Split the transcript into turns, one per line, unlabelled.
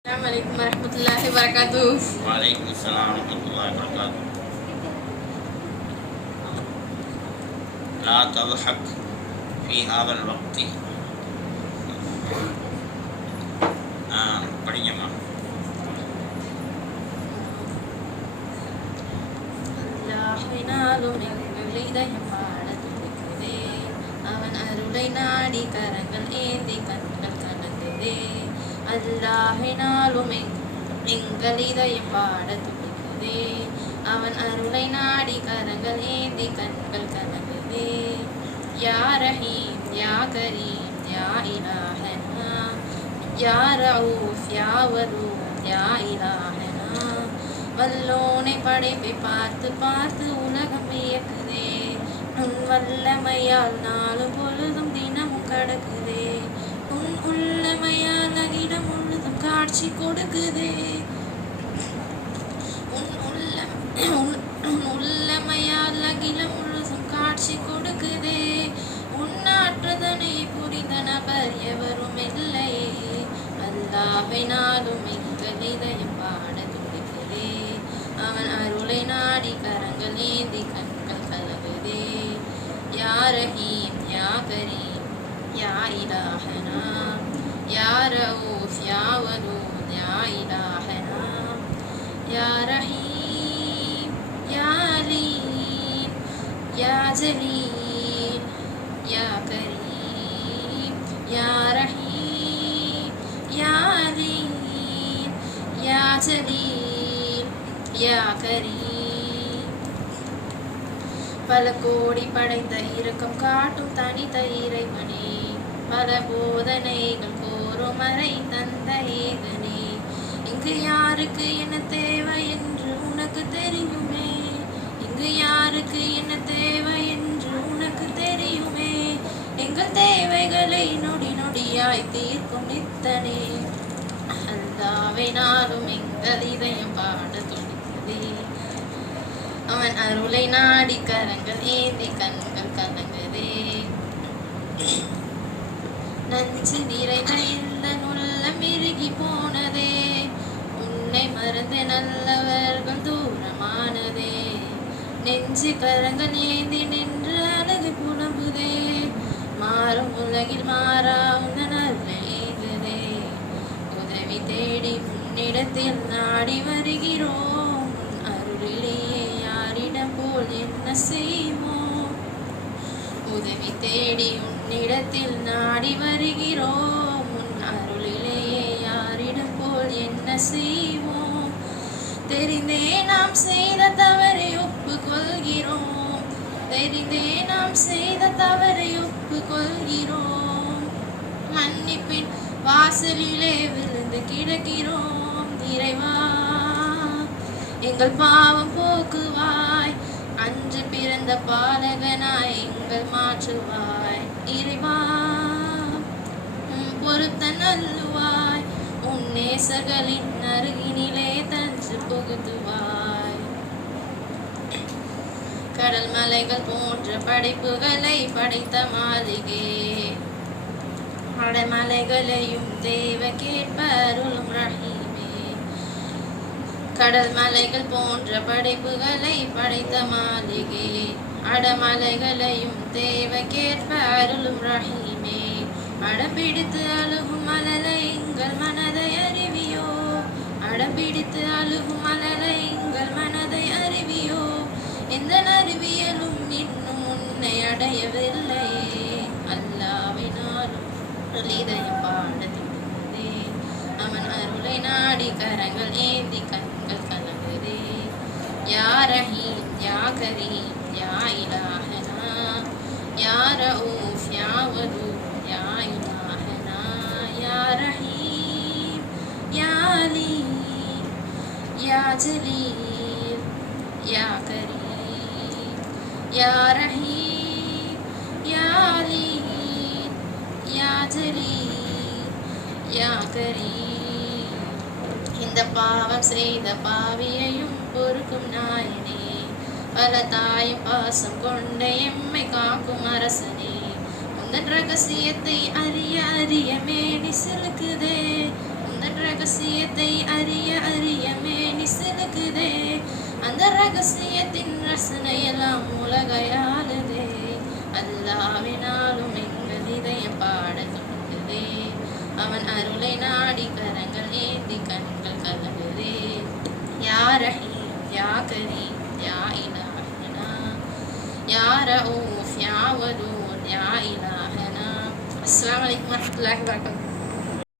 السلام عليكم ورحمة الله وبركاته
وعليكم السلام ورحمة الله وبركاته لا تضحك في هذا الوقت ஆ, படிங்கம்மா
எல்லாவினாலும் எங்கள் இதயம் பாடத் துடிக்குதே. அவன் அருளை நாடி கரங்கள் ஏந்தி கண்கள் கலங்குதே அல்லாஹினாலும் எங்கள் இதயம் பாட துடிக்குதே அவன் அருளை நாடி கரங்கள் ஏந்தி கண்கள் கலங்குதே. யா ரஹீம் யா கரீம் யா இலாஹனா. யா ரவுஃப் யா வதூத் யா இலாஹனா. வல்லோனை படைப்பை பார்த்து பார்த்து உலகம் வியக்குதே. உன் வல்லமையால் நாளும் பொழுதும் தினமும் கடக்குதே. உள்ளமையா உள்ளமையால் முழுதும் காட்சி கொடுக்குதே. உன் உள்ள உன் உள்ளமையா உள்ளமையால் முழுதும் காட்சி கொடுக்குதே. உன்னாற்றுதனை புரிந்த நபர் எவரும் இல்லையே அல்லாஹை நாளும் எங்கள் இதயம் பாட துடிக்குதே. அவன் அருளை நாடி கரங்கள் ஏந்தி கண்கள் கலகுதே. யா ரஹீம் யா கரீம் யா இலாஹனா. يا ரவுஃப் يا வதூத் يا இலாஹனா يا ரஹீம் يا அலீம் يا ஜலீல் يا கரீம் يا ரஹீம் يا அலீம் يا ஜலீல் பல கோடி படைந்த இரக்கம் காட்டும் தனித்த இறைவனே பல போதனைகள் ஒருமறை தந்த ஏகனே இங்கு யாருக்கு என்ன தேவை என்று உனக்கு தெரியுமே? இங்கு யாருக்கு என்ன தேவை என்று உனக்கு தெரியுமே? எங்கள் தேவைகளை நொடி நொடியாய் தீர்க்கும் நித்தனே. அல்லாவை எங்கள் இதயம் பாட துணித்ததே அவன் அருளை நாடி கரங்கள் ஏந்தி கண்கள் கலங்குதே. நஞ்சு நிறைந்த நல்லவர்கள் தூரமானதே. நெஞ்சு கரங்க ஏந்தி நின்று அழகு புலம்புதே. மாறும் உலகில் மாறா உந்தன் உதவி தேடி உன்னிடத்தில் நாடி வருகிறோம். அருளிலேயே யாரிடம் போல் என்ன செய்வோம்? உதவி தேடி உன்னிடத்தில் நாடி வருகிறோம். உன் அருளிலேயே யாரிடம் போல் என்ன செய்வோம்? தெரிந்தே நாம் செய்த தவறை ஒப்புக்கொள்கிறோம். தெரிந்தே நாம் செய்த தவறை ஒப்புக்கொள்கிறோம். மன்னிப்பின் வாசலிலே விழுந்து கிடக்கிறோம் இறைவா. எங்கள் பாவம் போக்குவாய். அன்று பிறந்த பாலகனாய் எங்கள் மாற்றுவாய். இறைவா உம் நல்லுவாய் உன் நேசர்களின் அருகினிலே புகுத்துவாய் கடல் மலைகள் போன்ற படைப்புகளை படைத்த மாளிகே. அடமலைகளையும் தேவ கேட்பருளும் ரஹீமே. கடல் மலைகள் போன்ற படைப்புகளை படைத்த மாளிகே. அடமலைகளையும் தேவ கேட்ப அருளும் ரஹீமே. அடம்பிடித்து அழுகும் மலலை எங்கள் மனதை அறிவியோ அடம்பிடித்து அழுகும் மலரை எங்கள் மனதை அறிவியோ எந்த அறிவியலும் இன்னும் உன்னை அடையவில்லையே அல்லாவினாலும் இதய பாட அவன் அருளை நாடி கரங்கள் ஏந்தி கண்கள் கலங்குதே. யா ரஹீம் யா கரீம் யா يا كريم يا رحيم يا عليم يا جليل يا كريم இந்த பாவம் செய்த பாவியையும் பொறுக்கும் நாயனே பல தாயும் பாசம் கொண்ட எம்மை காக்கும் அரசனே உந்தன் ரகசியத்தை அறிய அறிய மேனி செலுக்குதே உந்தன் ரகசியத்தை அறிய அறிய அந்த ரகசியத்தின் ரசனையெல்லாம் உலகையாளுதே. அல்லாவினாலும் எங்கள் இதயம் பாட அவன் அருளை நாடி கரங்கள் ஏந்தி கண்கள் கலகுதே. யா ரஹீம் யா கரீம் யா இலாஹனா. யா ரഊഫ് யா வதூத் யா இலாஹனா. அஸ்லாம் வலைக்கம் வரஹ்மத்துல்லாஹி வபரகாத்துஹு.